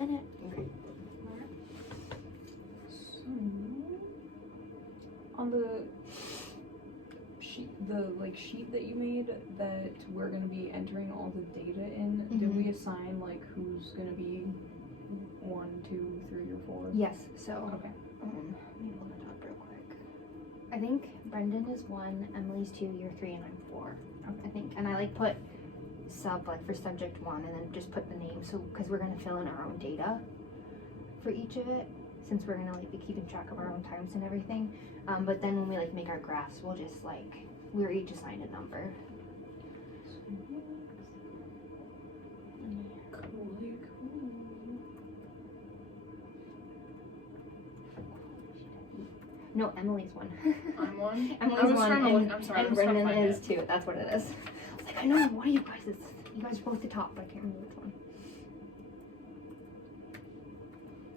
in it. Okay. So, on the sheet that you made that we're gonna be entering all the data in, did we assign like who's gonna be 1, 2, 3, or 4? Yes, so Okay. let me pull it up real quick. I think Brendan is 1, Emily's 2, you're 3, and I'm 4. Okay. I think, and I like put sub like for subject 1, and then just put the name, so because we're gonna fill in our own data for each of it, since we're gonna like be keeping track of our own times and everything. But then when we like make our graphs, we'll just like we're each assigned a number. Cool. No, Emily's 1. I'm 1. Emily's I was 1, trying to and, look. I'm sorry. I and was trying to Brendan find is 2. That's what it is. I was like, I know. What are you guys? You guys are both the top, but I can't remember which one.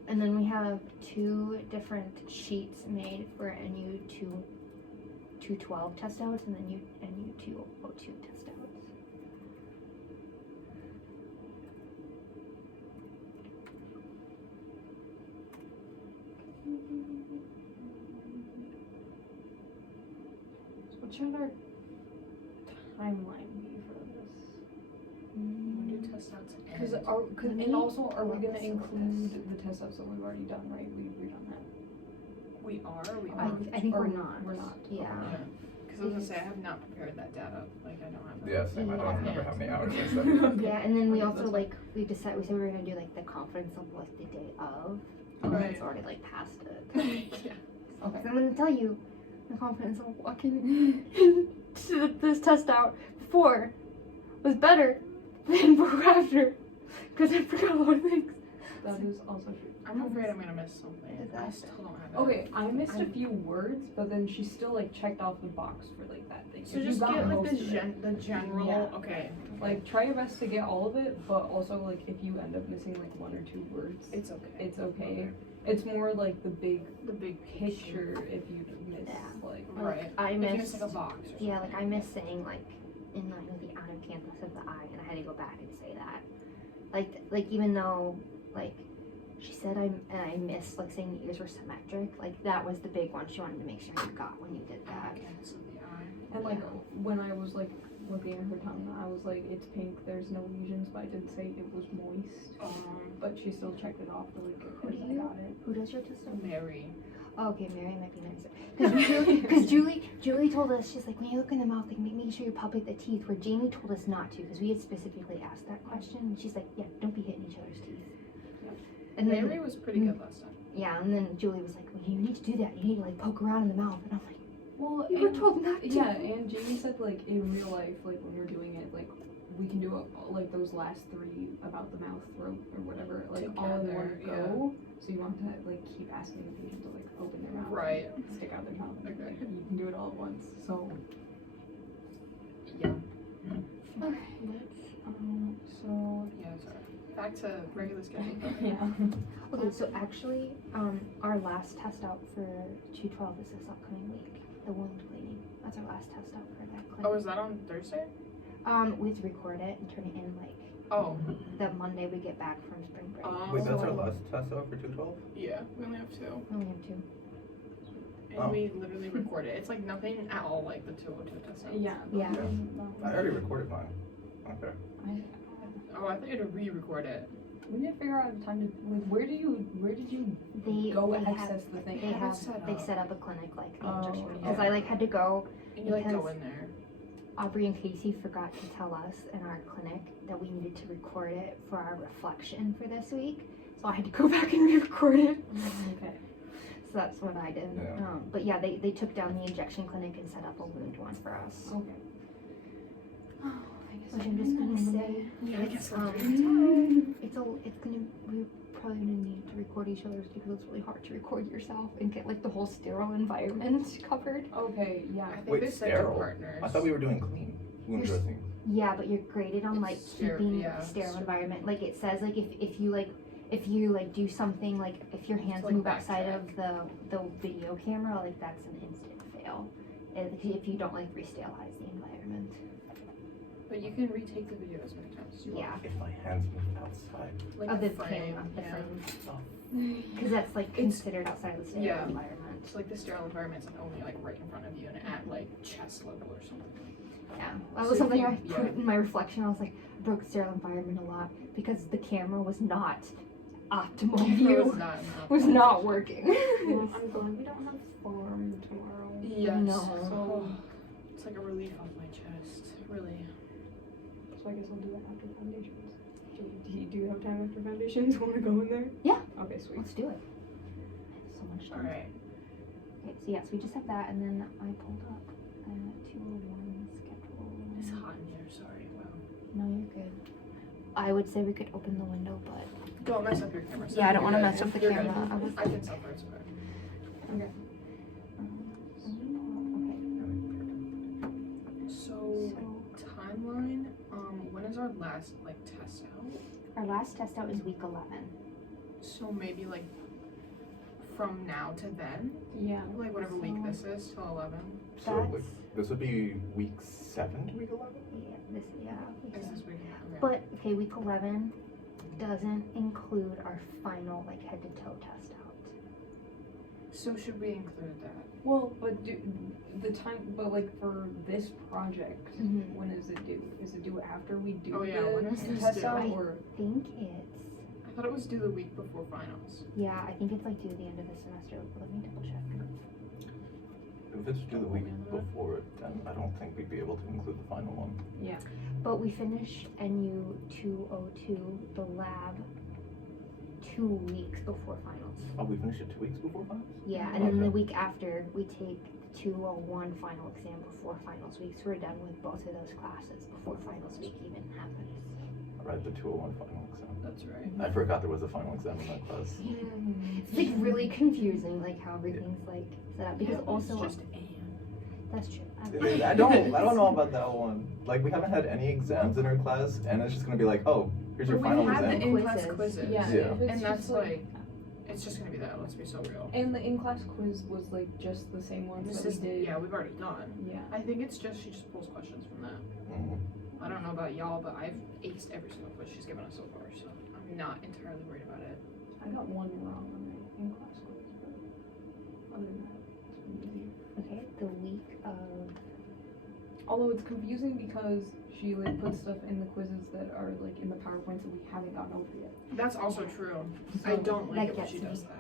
And then we have 2 different sheets made for NU 212 test outs and then NU 202 test outs. What should our timeline be for this? When do test outs end? And also, are we gonna Let's include the test outs that we've already done, right? We've done that. We are. We I, are. I think Or we're not. We're not. Yeah. Because I was gonna say I have not prepared that data. Like I don't have. Yeah, same. I don't remember how many hours I said. Yeah, and then we Okay, also that's like we said we were gonna do like the conference of like the day of. And Right. it's already like past it. Yeah. Okay. So I'm gonna tell you, the confidence of walking into this test out before was better than before after, because I forgot a lot of things. That is also true. I'm afraid I'm gonna miss something. I Exactly. still don't have it. Okay, I missed a few words, but then she still like checked off the box for like that thing. So If you just got get like most the of it, the general. Yeah. Okay. like try your best to get all of it, but also like if you end up missing like 1 or 2 words, It's okay. it's okay. It's more like the big The big picture if you miss Yeah. like. Right. I If you miss missed. like a box. Or Yeah, like I missed saying like in line with the out of campus of the I, and I had to go back and say that. Like even though like she said I missed like saying the ears were symmetric. Like that was the big one she wanted to make sure you got when you did that. Against the eye. And like when I was like looking at her tongue, I was like, it's pink, there's no lesions, but I did say it was moist. But she still checked it off to like Who do I you- got it. Who does your test? Mary. Oh, okay, Mary might be nicer. Because Julie told us, she's like, when you look in the mouth, like make sure you palpate the teeth. Where Jamie told us not to, because we had specifically asked that question. And she's like, yeah, don't be hitting each other's teeth. Yep. And then Mary was pretty good last time. yeah, and then Julie was like, well, you need to do that. You need to like poke around in the mouth. And I'm like, Well, you were told not to. yeah, and Jamie said like in real life, like when we're doing it, like we can do like those last 3 about the mouth, throat, or whatever, like all in one Together, go. So you want to like keep asking the patient to like open their mouth, Right. and stick out their tongue. Okay. Like, you can do it all at once. So Yeah. okay, so Yeah. Sorry. Back to regular schedule. yeah. Okay, so actually, our last test out for 212 is this upcoming week. The wound cleaning. That's our last test out for that clinic. Oh, is that on Thursday? We have to record it and turn it in like Oh. the Monday we get back from spring break. Wait, that's So our last test out for 212? Yeah. We only have 2. we only have 2. And Oh. we literally record it. It's like nothing at all like the 202 test out. Yeah. Yeah. I already recorded mine. Okay. Oh, I thought you had to re-record it. We need to figure out a time to like where did you They go they access the thing? They have it have set they up. set up a clinic like the Oh, injection room yeah. because I like had to go. And you like go Because- in there. Aubrey and Casey forgot to tell us in our clinic that we needed to record it for our reflection for this week, so I had to go back and re-record it. Okay. So that's what I did. Yeah. But yeah, they took down the injection clinic and set up a wound one for us. Okay. Which I'm just gonna say, Yeah, I it's guess it's gonna we're probably gonna need to record each other's because it's really hard to record yourself and get like the whole sterile environment covered. Okay, yeah. I think Wait, they said sterile? two partners. I thought we were doing clean wound You're s- dressing. Yeah, but you're graded on like It's keeping yeah, sterile sterile. environment. Like it says, like if you like do something like if your hands like move outside backtrack. of the video camera, like that's an instant fail. If you don't like re-sterilize the environment. But you can retake the video as many times as you Yeah. want. If my hands move outside. Like Of a the frame. camera, the Yeah. frame. Because that's like It's- considered outside of the sterile yeah. environment. It's like the sterile environment's like only like right in front of you and at like chest level or something. Yeah. So That was if something you- I put yeah. in my reflection. I was like, I broke sterile environment a lot because the camera was not optimal It view. was not, was not working. Well, I'm glad we don't have farm tomorrow. Yes. No. So it's like a relief off my chest. Really. So I guess I'll do it after foundations. Do you have time after foundations? Want to go in there? Yeah. Okay, sweet. Let's do it. I have so much time. Alright. Okay, so yes, we just have that, and then I pulled up 201 schedule. It's hot in here, sorry. Wow. No, you're good. I would say we could open the window, but Don't mess up your camera. yeah, I don't want to You're mess good. up the You're good. camera. I was I can suffer, it's okay. So So timeline, when is our last like test out? our last test out is week 11. So maybe like from now to then? Yeah. Like whatever week So- this is till 11? So That's like, this would be week 7 to week 11? week Is 7. this week? Okay. But okay, week 11 doesn't include our final like head to toe test out. So should we include that? Well, but do the time, but like for this project, Mhm. when is it due? Is it due after we do Oh, yeah, when is the this test due? out, I or think it's I thought it was due the week before finals. yeah, I think it's like due the end of the semester. Let me double check. If it's due the week before it, then I don't think we'd be able to include the final one. But we finish NU 202 the lab 2 weeks before finals. Oh, we finished it 2 weeks before finals? Yeah, and then Okay. the week after we take the 201 final exam before finals week. So we're done with both of those classes before finals week even happens. I read the 201 final exam. That's right. I forgot there was a final exam in that class. It's like really confusing, like how everything's like set up because also It's just that's true. I don't know about that one. Like, we haven't had any exams in our class, and it's just gonna be like, oh, here's your we final have the exam. in-class Quizzes. quizzes. yeah, Yeah. if it's And just that's like, it's just gonna be that, let's be so real. and the in-class quiz was like just the same ones This that we is, did. yeah, we've already done. Yeah. I think it's just, she just pulls questions from that. Mhm. I don't know about y'all, but I've aced every single quiz she's given us so far, so I'm not entirely worried about it. I got one wrong on my in-class quiz, but other than that, it's been easy. Okay, the week of Although it's confusing because she like puts stuff in the quizzes that are like in the PowerPoints that we haven't gotten over yet. That's also true. I don't like that it when gets she me. does that.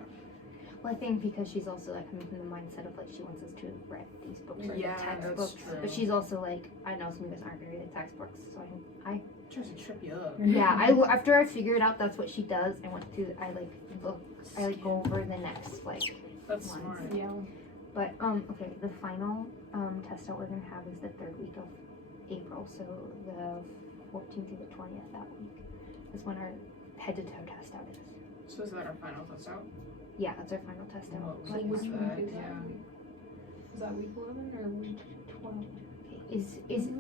well, I think because she's also like coming from the mindset of like she wants us to have read these books or Yeah, the that's textbooks, true. but she's also like I know some of us aren't gonna read the textbooks, so I Tries to trip you up. yeah after I figured out that's what she does, I went to I like go over the next like That's ones. smart. Yeah. But okay, the final test that we're gonna have is the 3rd week of April, so the 14th through the 20th that week is when our head to toe test out is. So is that our final test out? Yeah, that's our final test out. Oh, So But, which is week that? is Yeah. that week? Is that week 11 or week 12?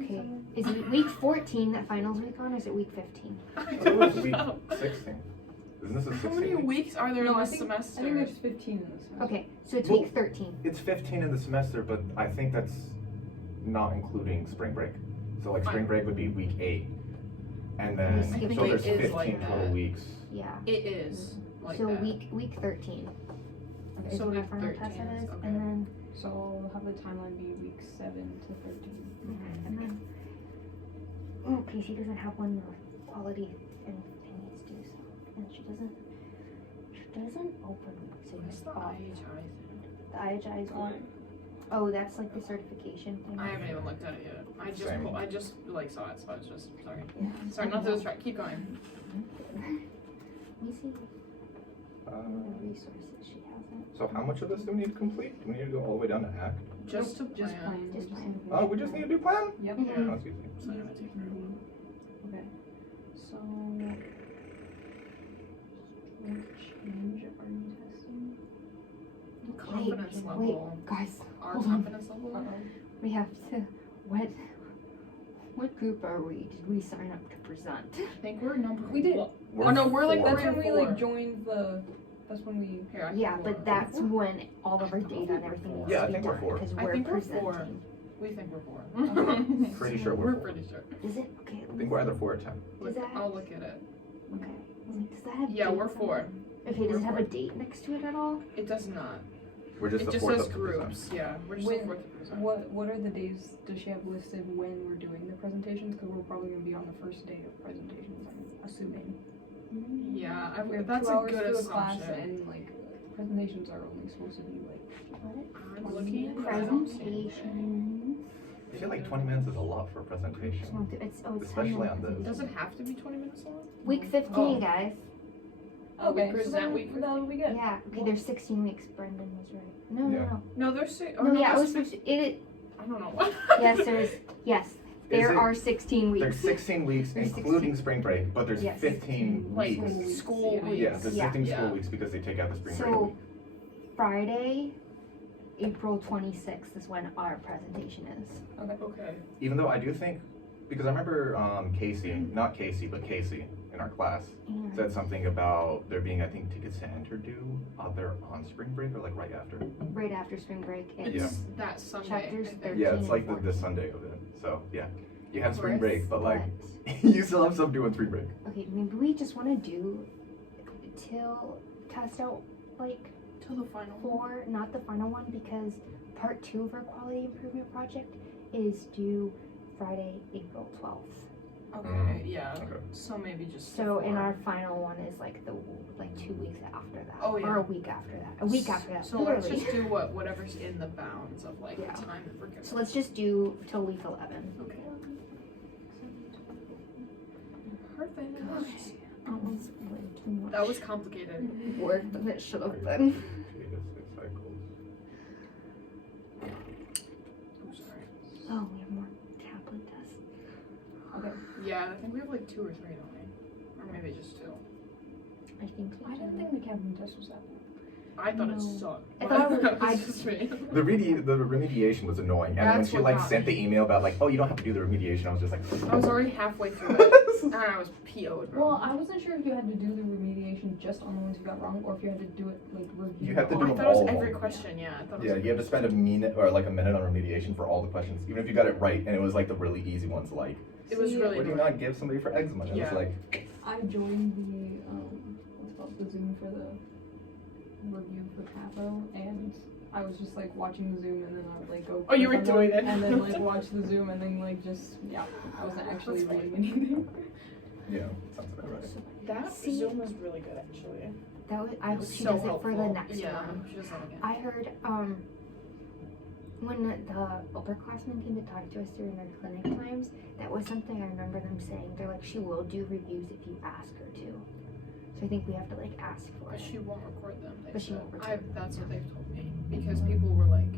okay, is it week 14 that finals week on, or is it week 15? I It was don't week know. 16. Isn't this a How 16 many week? weeks are there No, in I this think- semester? I think there's 15 in this semester. Okay, so it's Well- week 13. It's 15 in the semester, but I think that's not including spring break. So like spring break would be week 8. And then, I think so it there's is 15 like total that. weeks. Yeah. It is like So that. week 13. Okay, So is what our week final 13 test that is, is, okay. and then So I'll have the timeline be week 7 to 13. and then oh, Casey doesn't have one quality thing needs to do so, and she doesn't open. So you What's the off. IHI thing? The IHI is what? Oh, that's like the certification thing. I haven't even looked at it yet. Same. I just like saw it, so I was just sorry. Yeah. Sorry, not to distract. Keep going. Let me see Uh, the resources she hasn't. so how much of this do we need to complete? Do we need to go all the way down to hack? Just to Just plan. plan. Just plan. Oh, we just need to do plan? Yep. Mhm. Yeah. That's easy. It's not gonna take very long. Okay. So, what change are you testing? Confidence Wait, level. guys, Our hold on. confidence level. We have to. What group are we? Did we sign up to present? I think we're number. We did. Oh no, we're like four. That's when we four. like joined the. That's when we. Here, I Yeah, can but look. that's when all of our data and everything needs Yeah, I to be think we're done four. because I we're think we're presenting. four. We think we're 4. Pretty sure We're we're 4. pretty sure. Does it? Okay. I think we're either 4 or 10. Does that? I'll look at it. Okay. I was like, does that have? Yeah, we're dates on 4. it? Okay. Does We're it have 4. a date next to it at all? It does not. We're just It the just 4th says of groups. Yeah, we're just When- the 4th of December. What are the days does she have listed when we're doing the presentations? Because we're probably gonna be on the first day of presentations. I'm assuming. Yeah, We have that's 2 a hours good to a class, assumption. and like presentations are only supposed to be like. I'm looking. but I don't see anything. Presentations. I feel like 20 minutes is a lot for a presentation. It's 10 Especially on minutes. this. Does it have to be 20 minutes long? Week 15, Oh. guys. Oh, we Okay, so present then week that'll be good. Yeah. Okay. There's 16 weeks. Brendan was right. No, Yeah. no, No, there's 6. no. No, yeah. I was supposed to. It. I don't know what. Yes, there's. Yes. There it- are 16 weeks. There's 16 weeks, There's including 16. spring break, but there's Yes. 15 Like weeks. school Yeah. weeks. Yeah, there's Yeah. 15 school Yeah. weeks because they take out the spring break So, week. Friday, April 26th is when our presentation is. Okay. Even though I do think, because I remember not Casey, but Casey in our class And said something about there being, I think, tickets to enter due either on spring break or like right after. right after spring break, It's Yeah. that Sunday. Chapters I think. 13. Yeah, it's like the 14. Sunday of it. So yeah, you have Of spring course, break, but like you still have some due on spring break. Okay, maybe we just want to do till test out like Till the final. 4, not the final one, because part 2 of our quality improvement project is due Friday, April 12th. Okay, yeah. Okay. So maybe just. So, and 4. our final one is like 2 weeks after that, Oh, yeah. or a week after that. A week after that. So let's literally. just do whatever's in the bounds of like Yeah. the time that we're given. So let's just do till week 11. Okay. Perfect. That was way too much That was complicated. work than it should have been. 3 to 6 cycles. I'm sorry. Oh, we have more tablet tests. Yeah, I think we have like 2 or 3, don't we? Or maybe just 2. I think so. I didn't think the cabin test was that bad. I thought it No. sucked. I thought it was- That was just me. The remediation was annoying, and when That's she what like got sent me. the email about like, oh, you don't have to do the remediation, I was just like, I was already halfway through it, and I was PO'd. bro. Well, I wasn't sure if you had to do the remediation just on the ones you got wrong, or if you had to do it like review. You have to Oh, do I them thought it was all. every question, yeah. I thought it Yeah, was you have to spend a minute or like a minute on remediation for all the questions, even if you got it right, and it was like the really easy ones, like, It was See, really what do you annoying. not give somebody for eczema? And it Yeah. was like, I joined the what's it called the Zoom for the review for Capo, and I was just like watching the Zoom, and then I would like go. Oh, you click were on doing them, it. and then like watch the Zoom, and then like just I wasn't actually That's reading anything. yeah, sounds about right. That See- Zoom was really good, actually. That was, I It hope was she so does it for the helpful. next Yeah, one. she does that again. I heard when the upperclassmen came to talk to us during our clinic times, that was something I remember them saying. They're like, she will do reviews if you ask her to. So I think we have to like ask for But it. she won't record them. They But she said. won't record That's what they've told me. Because people were like,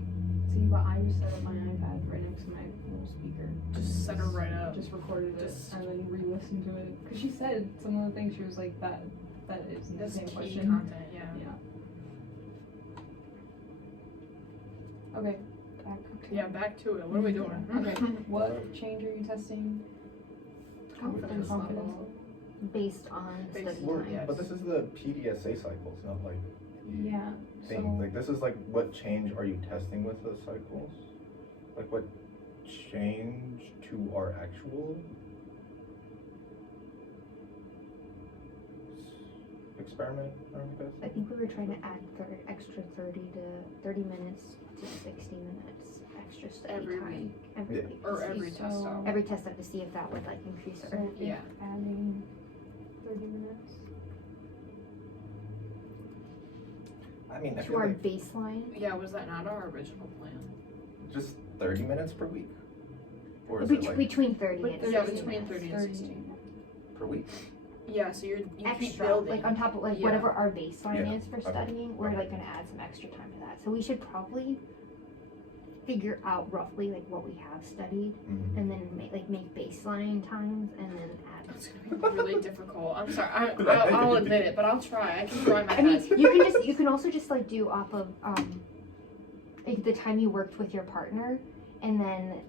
See, but I just set up my iPad right next to my little speaker. just set her right up. Just recorded Just- it and then re-listened to it because she said some of the things she was like that is the This same key question. content, yeah. Yeah. Okay. Back to Yeah, back to it. What are we doing? Okay. What change are you testing? confidence Confidence level based on Based study on- time. yes. But this is the PDSA cycles, not like Yeah. things. So Like this is like what change are you testing with the cycles? Like what change to our actual experiment are we testing? I think we were trying to add extra 30 minutes to 60 minutes extra study Every time. week. Every Yeah. week. Or to see- every test out. every test out to see if that would like increase so our if Yeah. adding 30 minutes. I mean, I to feel our like baseline. Yeah, was that not our original plan? just 30 minutes per week, or is Bet- it like between 30 But and 30 Yeah, 60 between minutes. 30 and 60. per week? Yeah, so you keep Extra, building. like on top of like Yeah. whatever our baseline Yeah. is for Okay. studying, we're like gonna add some extra time to that. So we should probably figure out roughly like what we have studied, Mhm. and then make baseline times, and then add. It's gonna be really difficult. I'm sorry. I'll admit it, but I'll try. I can try my I mean, best. you can also just like do off of like the time you worked with your partner, and then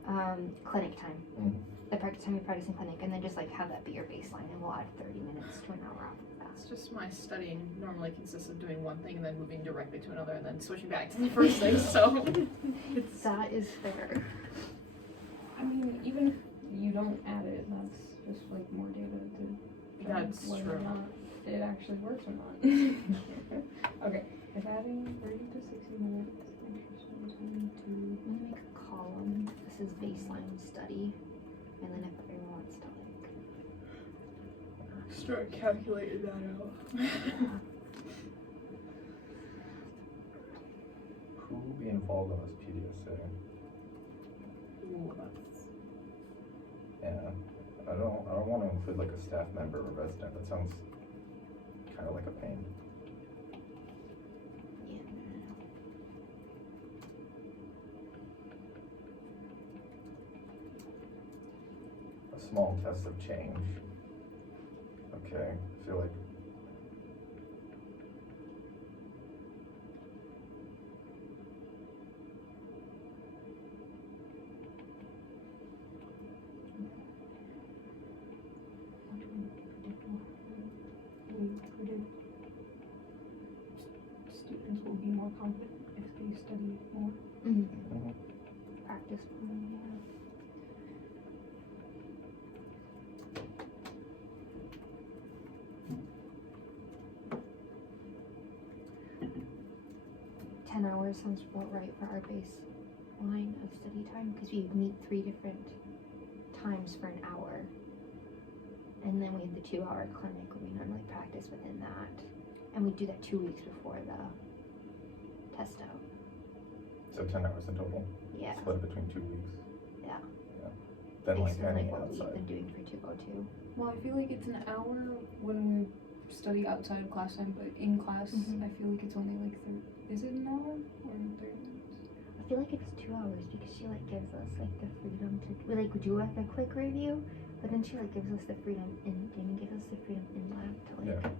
clinic time, Mhm. the practice time you practice in clinic, and then just like have that be your baseline, and we'll add 30 minutes to an hour off of that. It's just my studying normally consists of doing one thing and then moving directly to another and then switching back to the first thing. So it's That is fair. mean, even if you don't add it, that's just like more data to show That's whether true. or not it actually works or not. Okay, if adding 30 to 60 minutes, interest I'm gonna make a column. This is baseline study, and then if everyone wants to like, Start calculating that out. Who will be involved in this PDSA? Ooh, that's Yeah, I don't want to include like a staff member or resident. That sounds kind of like a pain. yeah. A small test of change. Okay, I feel like we predict students will be more confident if they study more. Mm-hmm. Practice more, yeah. $10 sounds about right for our baseline of study time, because we meet 3 different times for an hour. And then we have the 2-hour clinic where we normally practice within that. And we do that 2 weeks before the test out. so 10 hours in total, Yeah. split between 2 weeks. Yeah. Yeah. Then like Based on any what we've outside. been doing for 202. Well, I feel like it's an hour when we study outside of class time, but in class, Mhm. I feel like it's only like 30. Is it an hour or 30 minutes? I feel like it's 2 hours because she like gives us like the freedom to we like do like a quick review, but then she like gives us the freedom and gives us the freedom in lab to like Yeah.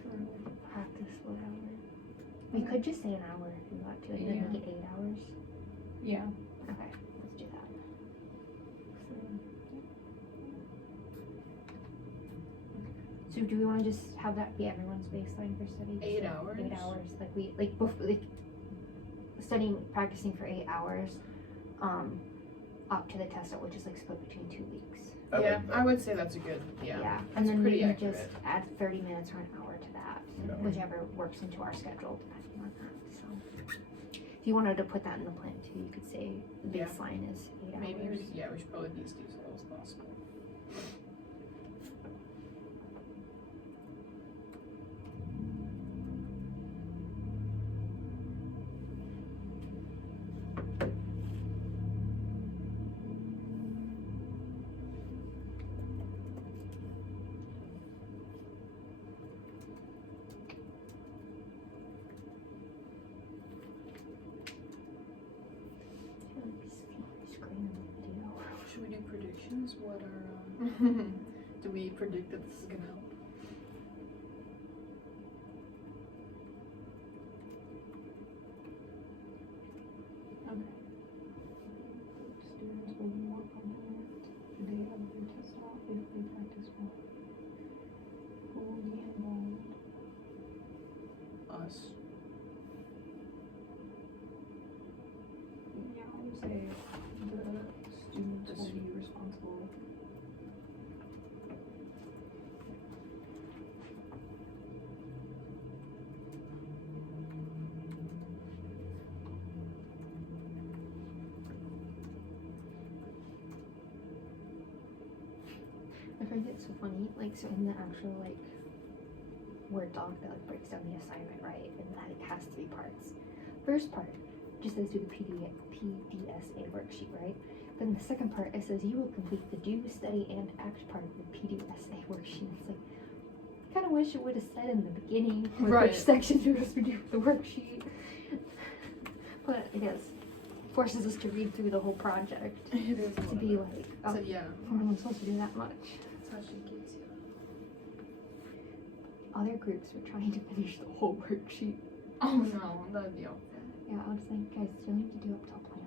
True. practice whatever. We could just say an hour if we want to, and then Yeah. make it 8 hours. Yeah. Okay, let's do that. So do we want to just have that be everyone's baseline for study? Just 8 like hours? 8 hours, like we like before like studying practicing for 8 hours, up to the test out, which is like split between 2 weeks. I yeah, like that. I would say that's a good, yeah. and then pretty maybe accurate. just add 30 minutes or an hour to that, Yeah. whichever works into our schedule, depending on that. So, if you wanted to put that in the plan too, you could say the Yeah. baseline is 8 hours. Maybe, we should probably be as detailed as possible. I feel like seeing my screen in the video. Should we do predictions? What are, do we predict that this is gonna help? Okay. Students will be more confident the day of their test out if they practice more. Who will be involved? Us. Yeah, I would say the students will be responsible. I find it so funny, like, so in the actual, like, Word doc that, like, breaks down the assignment, right, and that it has 3 parts. First part just says do the PDSA worksheet, right? Then the second part, it says you will complete the do, study, and act part of the PDSA worksheet. It's like, I kind of wish it would have said in the beginning Right. which sections you're supposed to do with the worksheet. But I guess forces us to read through the whole project It is to be like, oh, So yeah, we're only supposed to do that much. that's how she gets you. Other groups were trying to finish the whole worksheet. Oh no, that'd be awful. Yeah, I was like, guys, still need to do up top plan.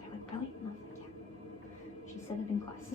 They're like, really? And I was like, yeah. She said it in class.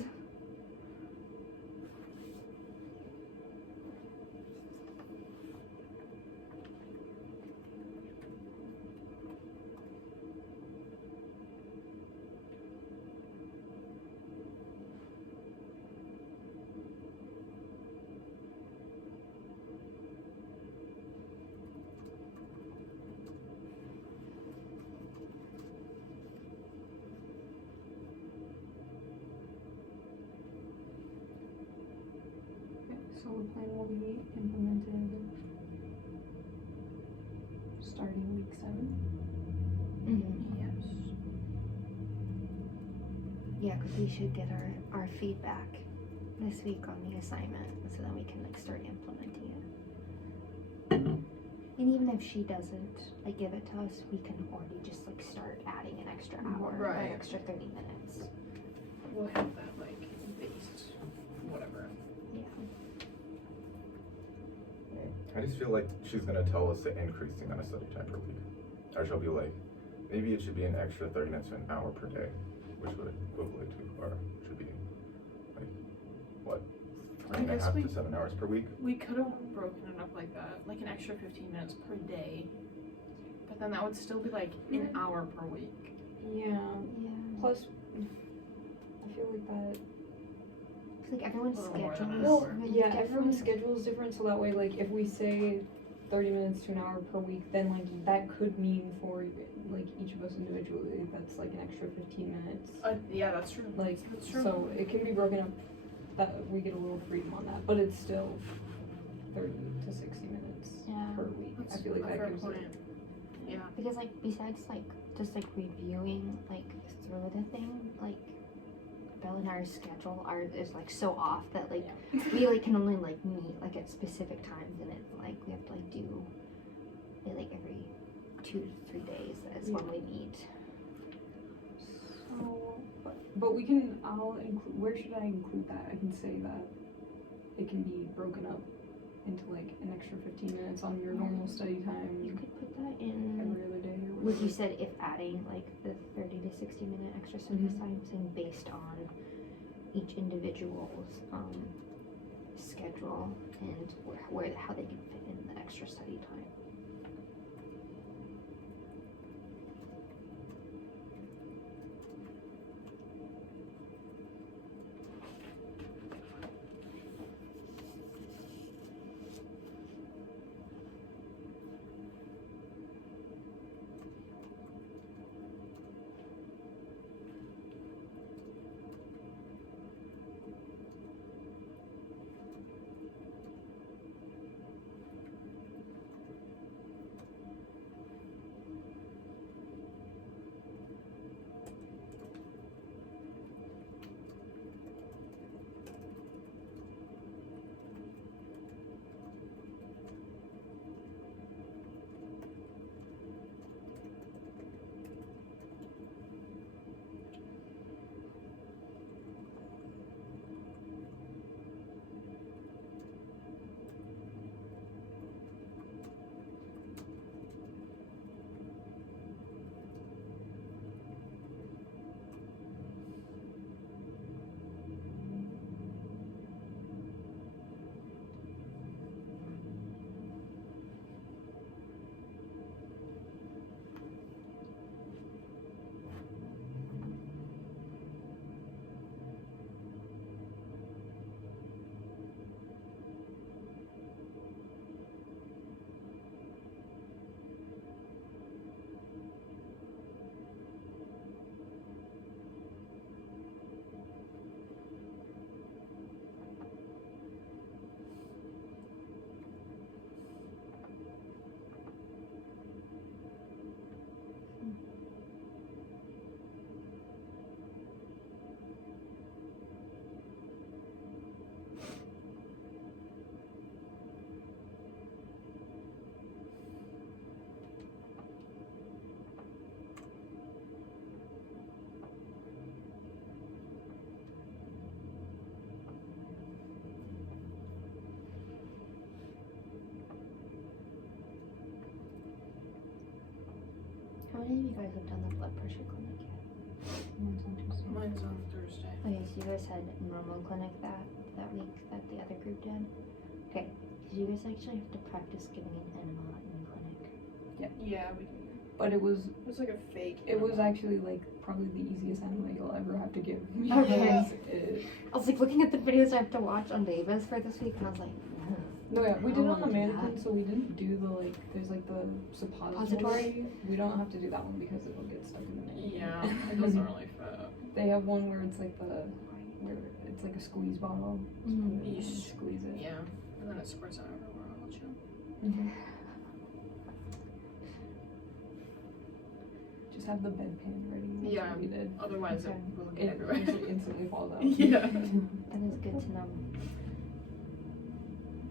we implemented starting week 7. Mm-hmm. Yes. Yeah, because we should get our feedback this week on the assignment, so then we can like start implementing it. And even if she doesn't like give it to us, we can already just like start adding an extra hour or Right. an extra 30 minutes. We'll have that like based, whatever. Yeah. I just feel like she's gonna tell us to increase the amount of study time per week. Or she'll be like, maybe it should be an extra 30 minutes to an hour per day, which would equivalent to, or should be, like, what, I 3.5 guess to 7 hours per week? We could have broken it up like that, like an extra 15 minutes per day. But then that would still be like an hour per week. Yeah. Yeah. Plus, I feel like that. It's like everyone's A little more schedule than is an hour. really Yeah, different. everyone's schedule is different, so that way, like, if we say 30 minutes to an hour per week, then, like, that could mean for, like, each of us individually, that's, like, an extra 15 minutes. Yeah, that's true. Like, That's true. so it can be broken up, that we get a little freedom on that, but it's still 30 to 60 minutes Yeah. per week. That's I feel like a that fair gives point. it. Yeah. Because like besides like just like reviewing like through the thing, like Bella and our schedule is like so off that like we like can only like meet like at specific times, and it's like we have to like do it like every 2 to 3 days is when we meet. So, but we can, I'll include, where should I include that? I can say that it can be broken up into like an extra 15 minutes on your normal study You time could put that in every other day or what whatever. you said, if adding like the 30 to 60 minute extra study Mhm. time thing based on each individual's schedule and where how they can fit in the extra study time. How many of you guys have done the blood pressure clinic yet? Mine's on Tuesday. Mine's on Thursday. Okay, so you guys had normal clinic that week that the other group did? Okay, because you guys actually have to practice giving an enema in clinic. Yeah, we But it was like a fake. It was actually like probably the easiest enema you'll ever have to give. Okay. because it- I was like looking at the videos I have to watch on Davis for this week, and I was like, no, yeah, we I did it don't on the wanna do mannequin, that. so we didn't do the like. There's like the suppository. We don't have to do that one because it'll get stuck in the mannequin. Yeah, it doesn't really fit. They have one where it's like where it's like a squeeze bottle. Just Mhm. put it in and Yeesh. squeeze it. Yeah. And then it squirts out everywhere else, you know? Just have the bedpan ready. That's Yeah. what we did. Otherwise Okay. it will get It everywhere. usually instantly falls out. Yeah. That is good to know.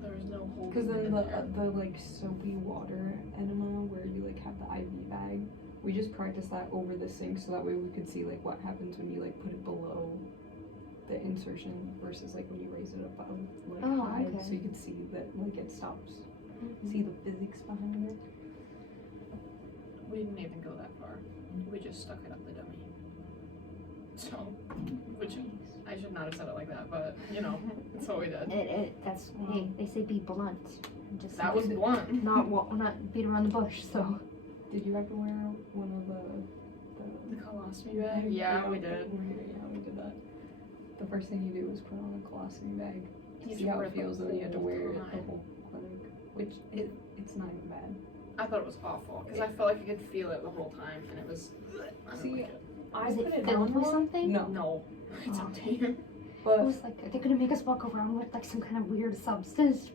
There's no hole. Because then in there. the like soapy water enema where you like have the IV bag, we just practiced that over the sink so that way we could see like what happens when you like put it below the insertion versus like when you raise it above like Oh, high, okay. so you could see that like it stops. See the physics behind it. We didn't even go that far. We just stuck it up the dummy. So, which I should not have said it like that, but you know, that's what we did. That's hey, they say be blunt. Just That was blunt. not beat around the bush. So Did you ever wear one of The colostomy bag? Yeah, we did. Yeah, we did that. The first thing you do is put on a colostomy bag to You see should how wear it the feels, and then you have to whole wear it the time. whole clinic, which it's not even bad. I thought it was awful because I felt like I could feel it the whole time, and it was. I don't See, like it. I is put it it filled down with wrong. something? No, No, it's Oh. up to you. I but was like, are they gonna make us walk around with like some kind of weird substance?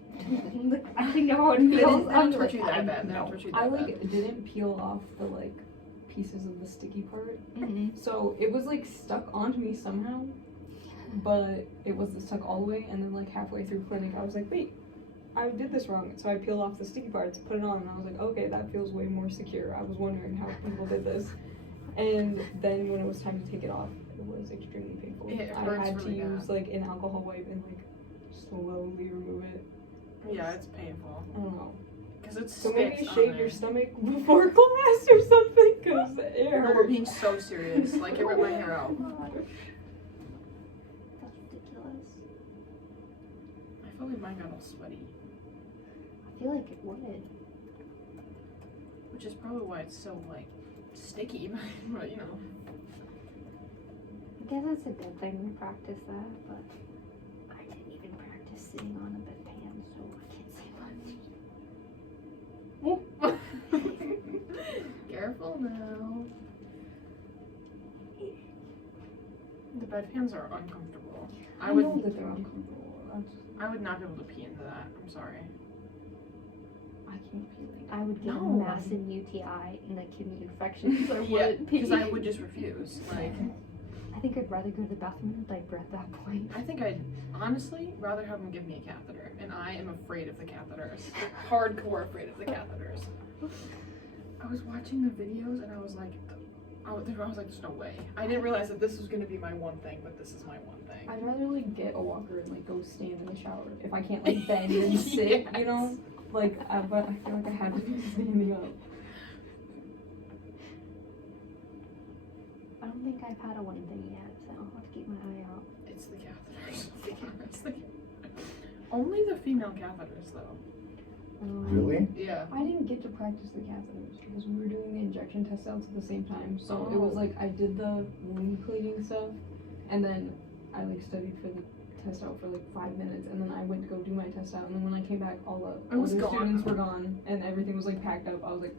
I think know how it They feels. didn't I'm torture you like, that I bad. They know. don't torture you I that bad. like didn't peel off the like pieces of the sticky part, Mhm. so it was like stuck onto me somehow, but it wasn't stuck all the way. And then like halfway through clinic, I was like, wait, I did this wrong. So I peeled off the sticky parts, put it on, and I was like, okay, that feels way more secure. I was wondering how people did this. And then when it was time to take it off, it was extremely painful. It I hurts had to really use bad. like an alcohol wipe and like slowly remove it. Yeah, it's painful I don't know. because it's So maybe sticks on shave there. your stomach before class or something, cause it No, we're hurts. being so serious. Like it ripped my hair out. That's ridiculous. I felt like mine got all sweaty, I feel like it would. which is probably why it's so like sticky. But you know, I guess it's a good thing we practice that, but I didn't even practice sitting on a bedpan, so I can't say much. careful now. The bedpans are uncomfortable. I would know that they're uncomfortable. I would not be able to pee into that. I'm sorry. I can't pee like I would get No. a massive UTI and a kidney infection because I Yeah, wouldn't pee. because I would just refuse. Like, I think I'd rather go to the bathroom in a diaper at that point. I think I'd honestly rather have them give me a catheter, and I am afraid of the catheters. Hardcore afraid of the catheters. I was watching the videos and I was like, there's no way. I didn't realize that this was gonna be my one thing, but this is my one thing. I'd rather like get a walker and like go stand in the shower if I can't like bend and sit, you know? Like, but I feel like I had to be standing up. I don't think I've had a one thing yet, so I'll have to keep my eye out. It's the catheters. Honestly. Only the female catheters, though. Really? Yeah. I didn't get to practice the catheters because we were doing the injection test outs at the same time. So it was Oh. like I did the wound cleaning stuff, and then I like studied for the test out for like 5 minutes, and then I went to go do my test out, and then when I came back, all the It was other gone. students were gone, and everything was like packed up. I was like,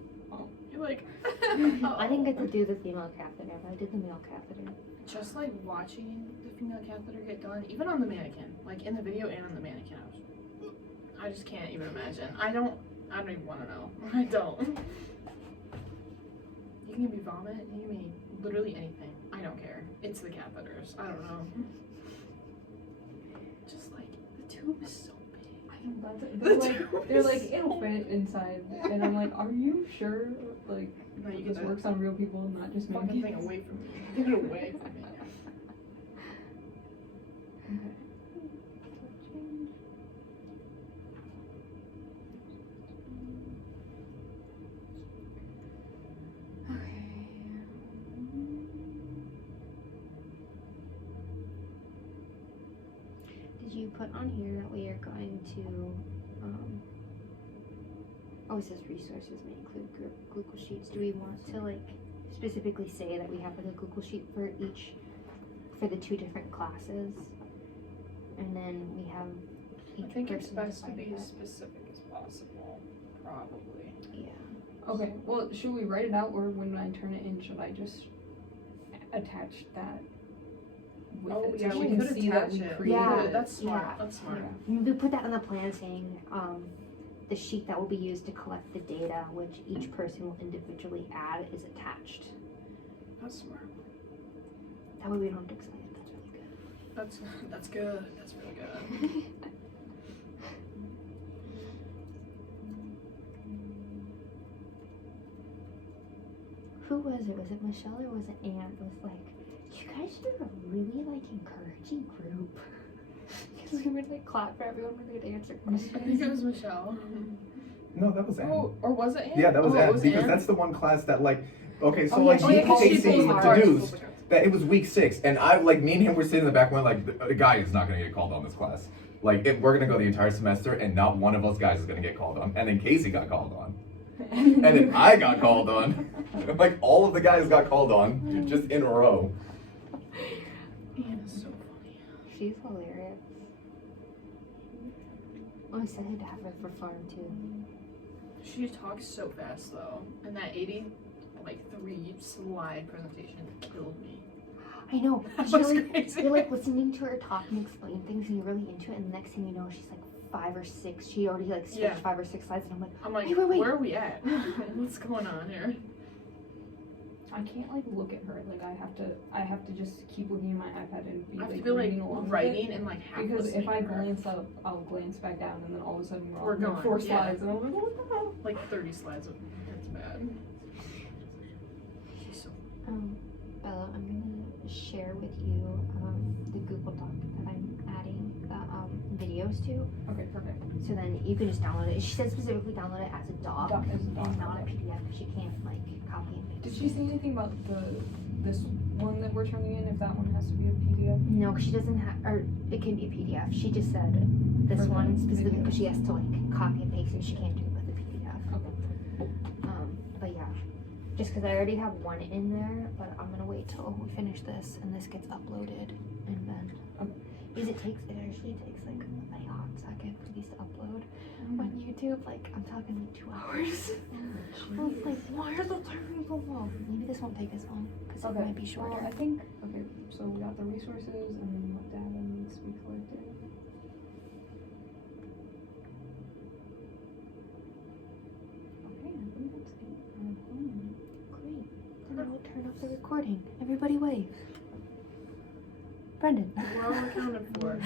You're like. I didn't get to do the female catheter, but I did the male catheter. Just like watching the female catheter get done, even on the mannequin, like in the video and on the mannequin, I just can't even imagine. I don't even want to know. I don't. You can give me vomit, you can give me literally anything. I don't care. It's the catheters. I don't know. Just like the tube is so big. they're like it'll fit inside, and I'm like, are you sure? Like No, you this get that works on real people, not just fucking thing mannequins? away from me. Get it away from me. Okay. Did you put on here that we are going to, it says resources may include Google Sheets. Do we want to like specifically say that we have like a Google Sheet for for the 2 different classes? And then we have I each think it's person best to decide be that. as specific as possible. Probably. Yeah. Okay, well, should we write it out, or when I turn it in, should I just attach that with Oh it, yeah, so we can could see that attach we it. created Yeah. it. That's smart. Yeah. That's smart. Yeah. We put that on the plan saying, the sheet that will be used to collect the data, which each person will individually add, is attached. That's smart. That way we don't have to explain it. That's That's good. That's really good. really good. Who was it? Was it Michelle or was it Anne? It was like, you guys are a really like encouraging group. Because we would like clap for everyone when they'd answer questions. I think it was Michelle. No, that was Anne. Oh, or was it Anne? Yeah, that was oh, it Anne, was because Anne? that's the one class that like, okay, so Oh, yeah, like she- me yeah, and 'cause she Casey pulls the cards. deduced that it was week 6, and I like me and him were sitting in the back one like the guy is not gonna get called on this class. Like if we're gonna go the entire semester and not one of us guys is gonna get called on, and then Casey got called on, and then I got called on. Like all of the guys got called on just in a row. Anne is so funny. She's hilarious. I'm excited to have her for farm too. She talks so fast though, and that 83 slide presentation killed me. I know. That You're was like, crazy. you're like listening to her talk and explain things, and you're really into it. And the next thing you know, she's like 5 or 6. She already like switched Yeah. 5 or 6 slides, and I'm like, I'm like, Wait. where are we at? What's going on here? I can't like look at her. Like I have to just keep looking at my iPad and be I like feel like reading along with writing it. and like half Because if listening I to her. glance up, I'll glance back down, and then all of a sudden We're on like gone, 4 yeah. slides, and I'm like, what the hell? Like 30 slides of it's bad. She's so Bella, I'm gonna share with you the Google Doc that I'm adding the videos to. Okay, perfect. So then you can just download it. She said specifically download it as a doc, Doc as a doc, and not a okay. PDF because she can't like copy and paste. Did she say anything about this one that we're turning in? If that one has to be a PDF? No, because she doesn't have, or it can be a PDF. She just said this For the one specifically video. because she has to like copy and paste and she can't do it with a PDF. Okay. But yeah, just because I already have one in there, but I'm gonna wait till we finish this and this gets uploaded and then, because it actually takes like a hot second for these to upload on YouTube. Like I'm talking like 2 hours. I was like, why are the timing so long? Maybe this won't take as long because it might be shorter. Well, I think so we got the resources and then what data needs to be collected. Okay, I think that's it. Great. And then we'll turn off the recording. Everybody wave. Brendan. we're all accounted for.